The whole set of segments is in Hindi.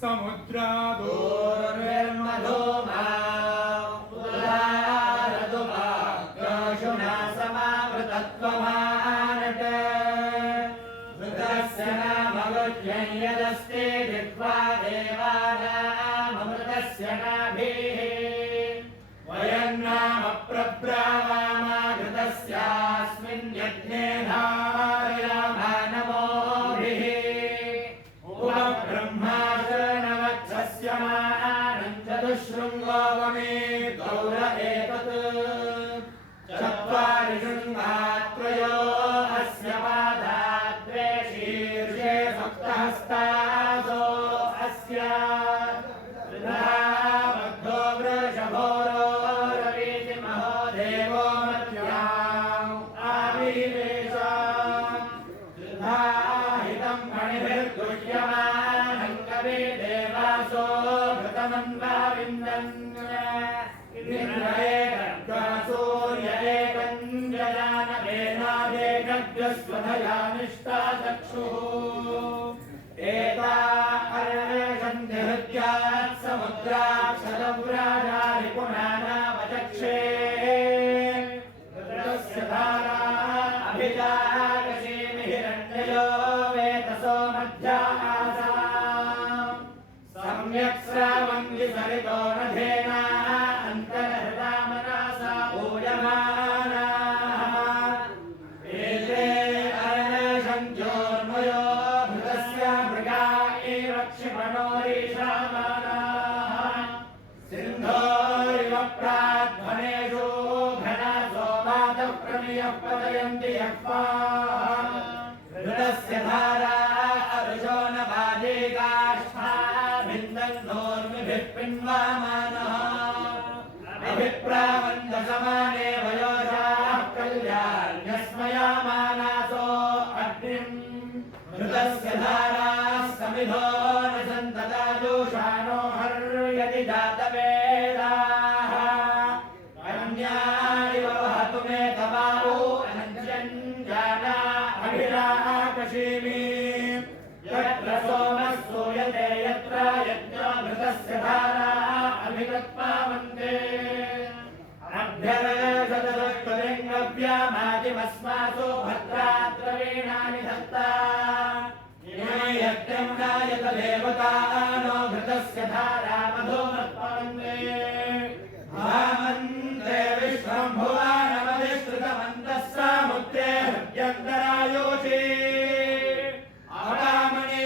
समुद्रादोर्निर्मधोमा उदारदुभाग्योषुणा समावृतत्वमानट मृतस्य नामगुह्यं यदस्ति जिह्वा देवानाममृतस्य नाभिः वयं नाम प्रब्रावामा घृतस्यास्मिन् यज्ञे धारयामा नमोभिः उपब्रह्माशरणवक्षस्य मानं चतुशृङ्गोवमे गौर एतत् चत्वारि शृङ्गात्रयो अस्य पादा द्वे शीर्षे सप्तहस्तासो अस्य बद्धो वृषभोरोरवीतिमहो देवो मध्याम् आविवेशाम् हितं मणिभिर्गुह्यमानं कवि देवासो घृतमन्वाविन्दन् सूर्य एकञ्जयानवेनादेकग्रस्वधया निष्ठा चक्षुः एता अर्णसन्धि हृद्यात् समुद्राक्षरव्राजारि पुनानावचक्षे रुद्रस्य धारा अभिजाकशीमि हिरण्ययो वेतसो मध्या आसाम् सम्यक् स्रावन्ति सरितो नधेना अन्तर्हृदामनासा पूयमानाः एते अर्णसन्ध्योर्मयो भृतस्य मृगा एव क्षिपणोरीशामानाः सिन्धोरिव प्राध्वनेषु घनासो वातः प्रमियः पतयन्ति यक्ष्माः घृतस्य धारा अर्जो न बालिकाष्ठा भिन्दन्नोर्मिभिः पिन्वामानः अभिप्रावन्दसमाने वयोजाः कल्याण्यस्मयामानासो अग्निम् घृतस्य धाराः समिधो न सन्तताजुषाणो हर्यति जातवेदाः अन्यानिव वहतु मे तवाऊ अनञ्जञ्जाना अभिराकशीमि यत्र सोमः सूयते यत्र यज्ञो घृतस्य धारा अभिगत्पावन्ते अभ्यरशतदृष्टलिङ्गव्यामादिमस्मासु भद्राद्रवीणानि धत्ता इमे यज्ञं नायत देवतानो घृतस्य धारा मधुमत्पवन्ते भामन्ते विश्वं भुवानमधिष्ठितमन्तः सामुद्रे हृद्यन्तरायोषि आगामने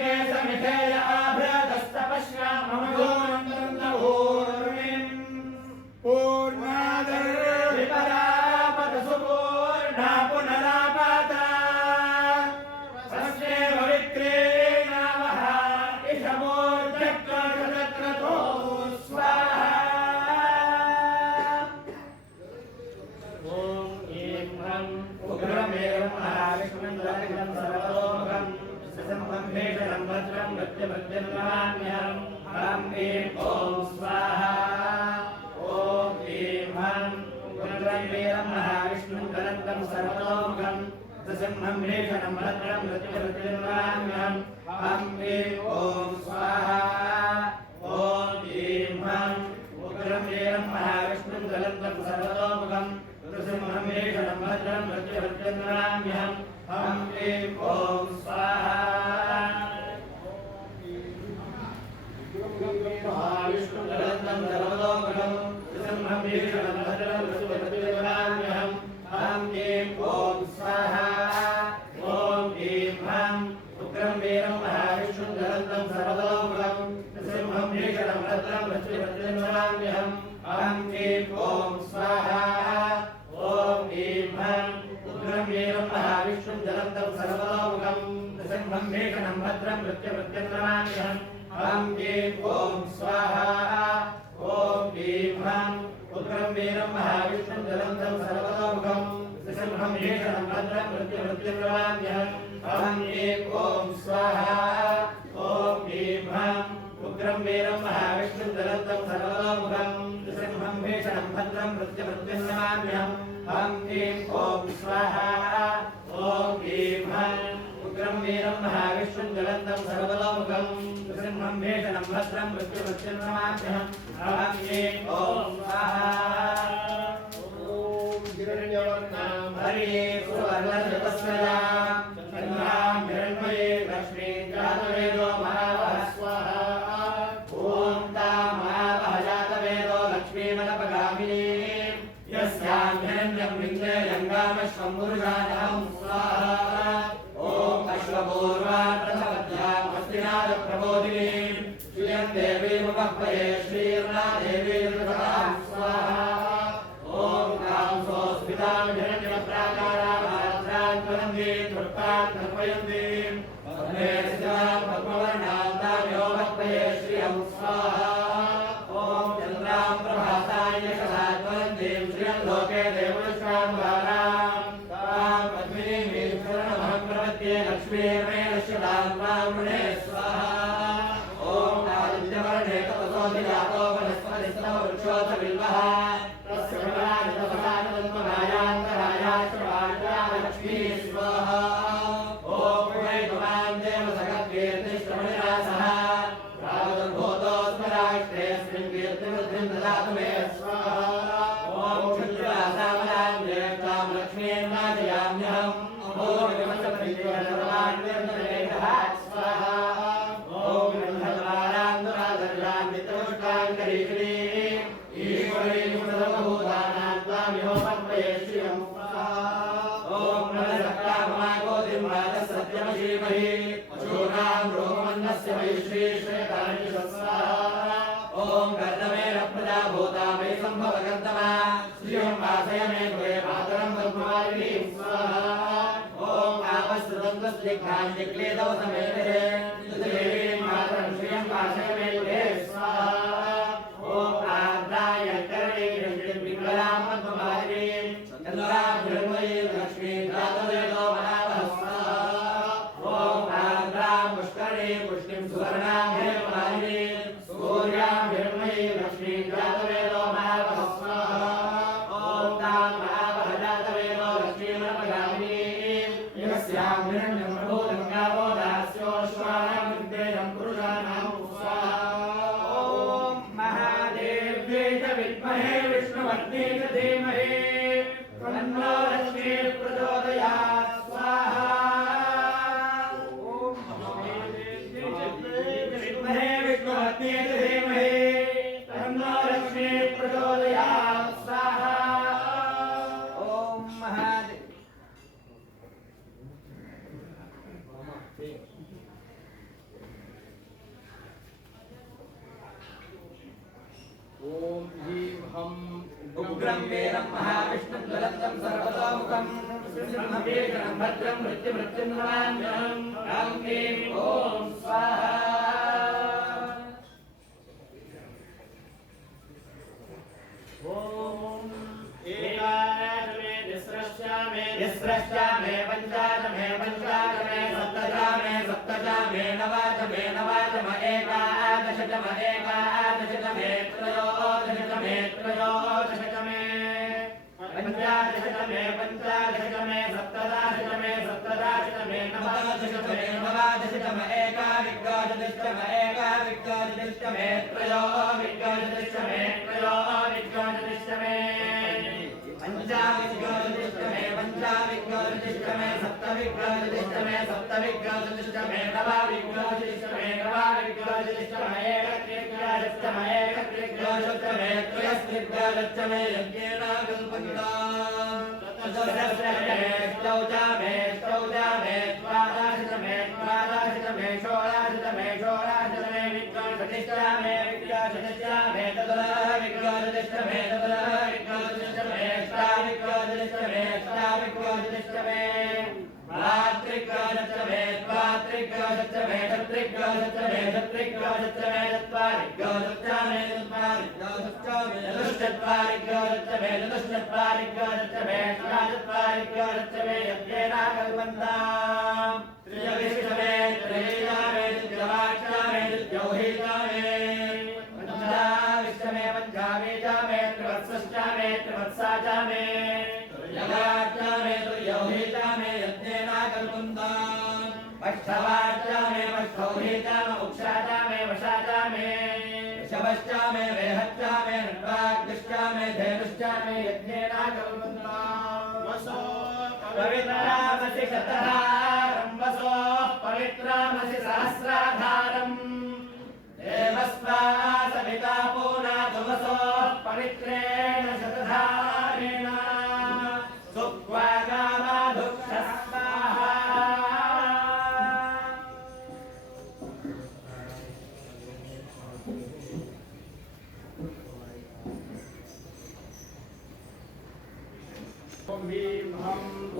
केशमिथेय आभ्रतस्तपश्याममघोनन्दनूर्मिम् पूर्णादर्विपरापतसु पूर्णा पुनरापाता तस्यैव विक्रीणावः इषमोर्जक्रतो स्वाहा ॐ ऐं ह्रं उग्रमेव महाविष्णुं सर्वतोमुखं ससम्भेषणं भद्रं मृत्युभृत्यन्वाम्यहं हं ऐं ॐ स्वाहा ॐ ऐं ह्रं उग्रमेव महाविष्णुं गणन्तं सर्वतोमुखं ससम्भेषणं भद्रं मृत्युभृत्यन्वाम्यहं हं ऐं ॐ स्वाहा ॐ ऐं ह्रं उग्रमेव महाविष्णुं गणन्तं सर्वतोमुखं ससम्भेषणं भद्रं मृत्युभृत्यन्वाम्यहं हं ऐं ॐ स्वाहा महाविष्णुं गणन्तं सर्वतोमुखं ससम्भेषणं भद्रं मृत्युभृत्यन्वाम्यहं हं ऐं ॐ स्वाहा ॐ ऐं ह्रं उग्रं वीरं महाविष्णुं गणन्तं सर्वतोमुखं ससम्भेषणं भद्रं मृत्युभृत्यन्वाम्यहं हं ऐं ॐ स्वाहा ॐ ऐं ह्रं उग्रं वीरं महाविष्णुं गणन्तं सर्वतोमुखं ससम्भेषणं भद्रं मृत्युभृत्यन्वाम्यहं हं ऐं ॐ स्वाहा ॐ ऐं ह्रं उग्रं वीरं महाविष्णुं गणन्तं सर्वतोमुखं ससम्भेषणं भद्रं मृत्युभृत्यन्वाम्यहं हं ऐं ॐ स्वाहा ॐ ऐं ह्रं उग्रं वीरं महाविष्णुं गणन्तं सर्वतोमुखं ससम्भेषणं भद्रं मृत्युभृत्यन्वाम्यहं हं ऐं ॐ स्वाहा ॐ ऐं ह्रं उग्रं वीरं महाविष्णुं ज्वलन्तं सर्वतोमुखं नृसिंहं भीषणं भद्रं मृत्युमृत्युर्नमाम्यहम् अहं ऐं ॐ स्वाहा ॐ हिरण्यवर्णां हरिये सुवर्णधृतस्वरां चन्द्रां हिरण्मये लक्ष्मीं जातवेदो महावः स्वाहा ॐ तां महावः जातवेदो लक्ष्मीमनपगामिनीं यस्यां हिरण्यं विन्दे यङ्गामश्वं पुरुषाणहं स्वाहा ॐ अश्वपूर्वा प्रथमध्यां हस्तिनादप्रबोधिनीं श्रियं देवीमुपह्वये श्रीर्ना देवी ऋतुभगां स्वाहा ॐ तां सोऽस्मितां हिरण्यवक्त्राकारां ज्वलन्तीं तृप्तां तर्पयन्तीं पद्मे स्थितां पद्मवर्णां तां यो वह्वये श्रियं स्वाहा ॐ चन्द्रां प्रभासां यशसा ज्वलन्तीं श्रियं लोके देवदुष्टां वारां तां पद्मिनीं शरणमहं प्रपद्ये लक्ष्मीर्मे नश्यतां ब्राह्मणे स्वाहा ॐ आदित्यवर्णे तपसोऽधिजातो वनस्पतिस्तव वृक्षोऽथ बिल्वः तस्य फलानितपसानदन्मनायान्तरायाश्रवाया लक्ष्मी स्वाहा ॐ पुणैतुमां देवसखत्कीर्तिश्रमणिरासः रावदुर्भूतोऽस्मराष्ट्रेऽस्मिन् कीर्तिवृद्धिं ददातु मे स्वाहा ॐ क्षुद्रासामलां ज्येष्ठां लक्ष्मीं नाशयाम्यहम् ॐ विमलप्रीतिर्वाण्यर्नरेकः स्वाहा ॐ गन्धद्वारां दुराधर्यां नित्यमुष्टां करीकिरीं ईश्वरीं सर्वभूतानां त्वामिहो वह्वये श्रियं स्वाहा ॐ नमस्काममाकोतिं वाचः सत्यमशीमहि पशूनां रोमन्नस्य मयि श्रीश्रेतानि स्वाहा ॐ कर्णमेरप्रजाभूता मयि सम्भवकर्तमा श्रियं वासय मे गृहे मातरं पद्मवारिणीं स्वाहा ॐ आपस्रुतन्तस्निग्धान्यक्लेदौ समेते देवीं मातरं श्रियं वासय मे गृहे स्वाहा ॐ आर्द्राय करणीं पिङ्गलां पद्मवारिणीं चन्द्रां हिरण्मयीं लक्ष्मीं जातवेदो महावः स्वाहा ॐ आर्द्रां पुष्करणीं पुष्टिं सुवर्णां हेमवारिणीं सूर्यां हिरण्मयीं लक्ष्मीं जातवेदो महावः स्वाहा ॐ तां महावः जातवेदो लक्ष्मीमनपगामिनीं यस्यां हिरण्यं प्रभूतं गावो दास्योश्वानां विद्येयं पुरुषाणां स्वाहा ॐ महादेव्यै च विद्महे विष्णुपत्न्यै च धीमहि तन्नो लक्ष्मी प्रचोदयात् स्वाहा ॐ महादेव्यै च विद्महे विष्णुपत्न्यै च धीमहि तन्नो लक्ष्मी प्रचोदयात् स्वाहा ॐ महादेव ओम ह्रीं हं उग्रं वीरं महाविष्णुं ज्वलन्तं सर्वतोमुखं सिंहभीषणं भद्रं मृत्युमृत्युर्नमाम्यहम् ॐ ऐं ॐ स्वाहा ॐ एकादशमे तिस्रश्चामे पञ्चादशमे सप्तदशमे नवदशमे एकादशतमे त्रयोदशतमे पञ्चादशतमे सप्तदशतमे नवदशतमे एकादशतमे त्रयोदशतमे पंचाविंशतिष्टमे सप्तविंशतिष्टमे नवाविंशतिष्टमे एकत्रिंशतिष्टमे त्रयस्त्रिंशतिष्टमे यज्ञेन कल्पन्ताम् ष्टौजामे द्वादशतमे षोडशतमे विंशतिष्टमे तदुलविंशतिष्टमे अष्टाविंशतिष्टमे द्वात्रिंशतिष्टमे षट्त्रिंशतिष्टमे चतुर्विंशतिष्टमे चतुश्चत्वारिंशतिष्टमे षट्चत्वारिंशतिष्टमे यज्ञेन कल्पन्ताम् त्रयोदशतमे द्वितीयवाक्यामे पंचाविष्टमे त्रिवत्साचामे यज्ञेन कल्पन्ताम् वशाचा मे शवश्चा मे वेहच्चा मे नृत्वाग्निश्चा मे धेनुश्चा मे यज्ञेनागमन्ता वसो पवित्रामसि शतधारं वसो पवित्रामसि सहस्राधारम् देवस्वा सविता पूनातु वसो पवित्रेण शतधारेण सुक्वागामाधुक्षस्वाहा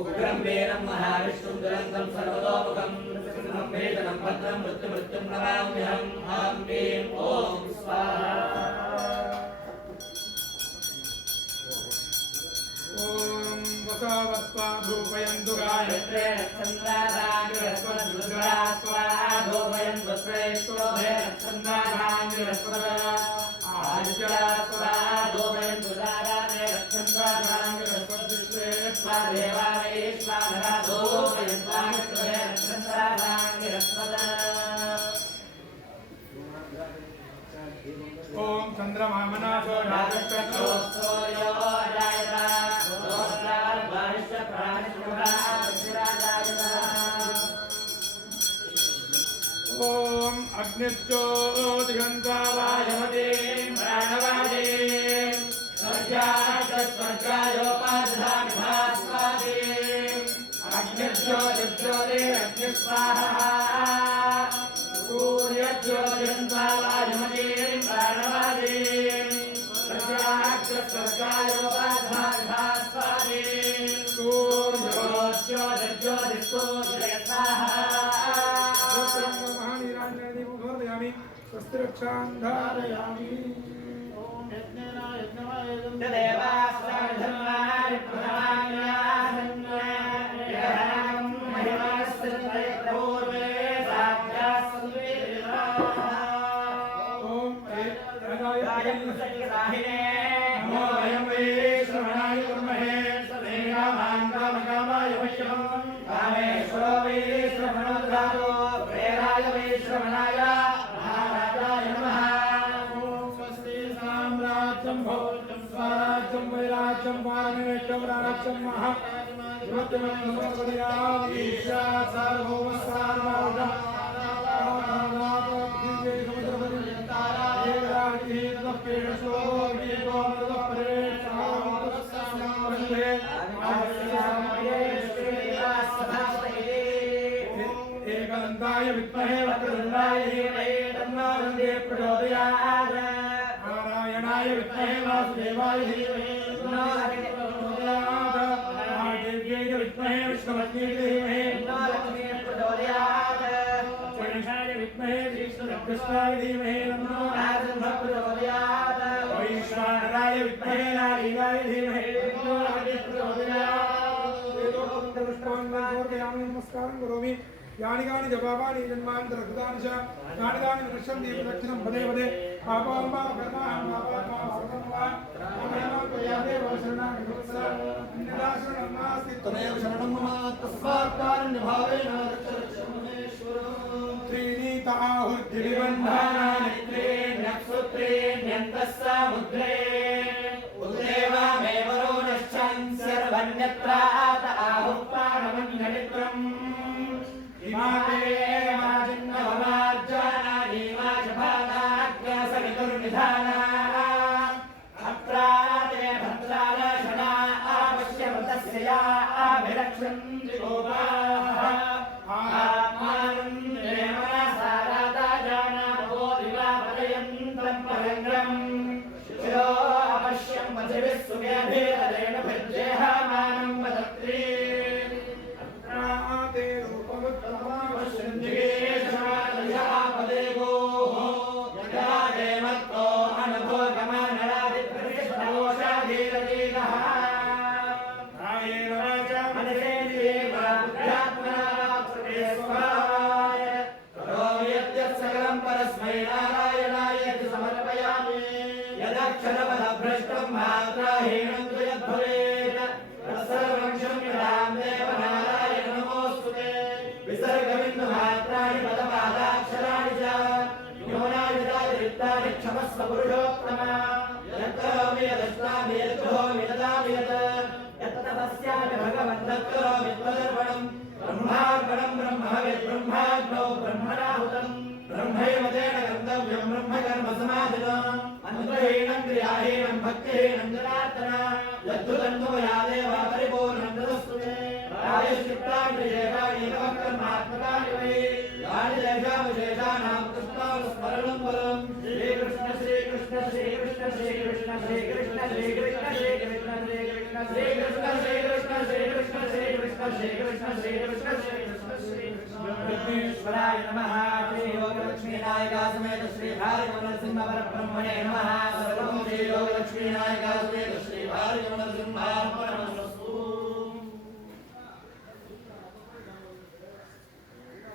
उग्रं वीरं महाविष्णुं दुरन्तं सर्वतोमुखं नृसिंहं भेदनं भद्रं मृत्युमृत्युं नमाम्यहं ॐ ह्रीं ॐ स्वाहा ॐ वसावस्वा धूपयन्तु गायत्रे छन्दाराङ्गिरस्वद्रुद्रा स्वाहा धूपयन्तु श्रेष्ठोभे छन्दाराङ्गिरस्वद आदित्या स्वाहा धूपयन्तु दाराने छन्दाराङ्गिरस्वद्विश्वे स्वादेवा वैश्वानरा धूपयन्त्वामित्रे छन्दाराङ्गिरस्वद ॐ चन्द्रमामनासो राजश्चक्रो सूर्यो अजायता ॐ अग्निश्चोदिगन्धा वायुमतीं प्राणवादीं स्वर्गायोपादधामि भास्वादीम् अग्निर्ज्योतिर्ज्योतिरग्निस्वाहा सूर्यज्योतिर्गन्धा वायुमतीं प्राणवादीं स्वर्गायोपादधामि भास्वादीम् सूर्योज्योतिर्ज्योतिस्सूर्यस्वाहा स्वस्तिरक्षां धारयामि नमो वयं वै श्रवणाय कुर्महे कामाय वैश्यं कामेश्वरो वै श्रवणो ददातु प्रेराय वै श्रवणाय महाराजाय नमः ॐ स्वस्ति साम्राज्यं भौतं स्वराज्यं वैराज्यं वाणिज्यं राज्यं महा ईशा सार्वभौमसार्वभौमः एकदन्ताय विद्महे वक्रतुण्डाय धीमहि तन्नो रङ्गे प्रचोदयात् नारायणाय विद्महे वासुदेवाय धीमहि तन्नो रङ्गे प्रचोदयात् महादेव्यै विद्महे विष्णुपत्न्यै धीमहि तन्नो रङ्गे प्रचोदयात् गणेशाय विद्महे कृष्णाय धीमहि तन्नो नरसिंहः प्रचोदयात् वैश्वानराय विद्महे नारायणाय धीमहि तन्नो रङ्गे प्रचोदयात् नमस्कारं करोमि यानि कानि जपापानि जन्मान्तरकृतानि च यानि तानि वृक्षन्ति प्रदक्षिणं पदे पदे पापां वा कर्माणि पापां वा सर्वं वा त्वमेव त्वयादेव शरणागति वत्स अन्यथा शरणं नास्ति त्वमेव शरणं मम तस्मात् कारुण्यभावेन रक्ष महेश्वरः त्रीणि ताहुर्दिविबन्धानानि त्रीण्यक्षुत्रीण्यन्तः समुद्रे उदेवामेव वरुणश्चन् सर्वन्यत्रात आहुः पाणमन्यनित्रम् इमाते माजिन्नवमार्जानानि माशभागाग्रसवितुर्निधाना अत्राते भद्रालशना आवश्यमतस्य या अभिरक्षन्ति गोपाः आत्मानं देवनसा राधा जानामो दिवापदयन्तं परेन्द्रम् शिरो अवश्यं पथिभिः सुमेभिरेण भिर्जेहमानं वदत्री परस्मै नारायणाय समर्पयामि यदक्षरपदभ्रष्टं मात्राहीनं तु यद्भवेत् तत्सर्वं क्षम्यतां देव नारायण नमोऽस्तु ते विसर्गबिन्दुमात्राणि पदपादाक्षराणि च न्यूना पुरुषोत्तम यत्करोमि यदस्नामि यत्करोमि यददामि यत् यत्तपस्यामि भगवन् तत्करोमि त्वदर्पणम् ब्रह्मार्पणम् ब्रह्मविद् ब्रह्माग्नौ ब्रह्मणाहुतम् ब्रह्मैव तेन गन्तव्यम् ब्रह्मकर्म समाधिनम् अन्त्रहीनम् क्रियाहीनम् भक्तिहीनम् जनार्दन यद्धुतन्नो या देवा परिपूर्णम् तदस्तु मे प्रायश्चित्तानि विशेषाणि तव कर्मात्मकानि वै यानि देशाविशेषाणाम् कृष्णानुस्मरणम् बलम् श्रीकृष्ण श्रीकृष्ण श्रीकृष्ण श्रीकृष्ण श्रीकृष्ण श्रीकृष्ण श्रीकृष्ण श्रीकृष्ण श्रीकृष्ण श्रीकृष्ण श्रीकृष्ण श्रीकृष्ण श्रीकृष्ण श्रीकृष्ण विघ्नेश्वराय नमः श्री योगलक्ष्मी नायिका समेत श्री भार्गव नरसिंह परब्रह्मणे नमः सर्वं श्री योगलक्ष्मी नायिका समेत श्री भार्गव नरसिंहार्पणमस्तु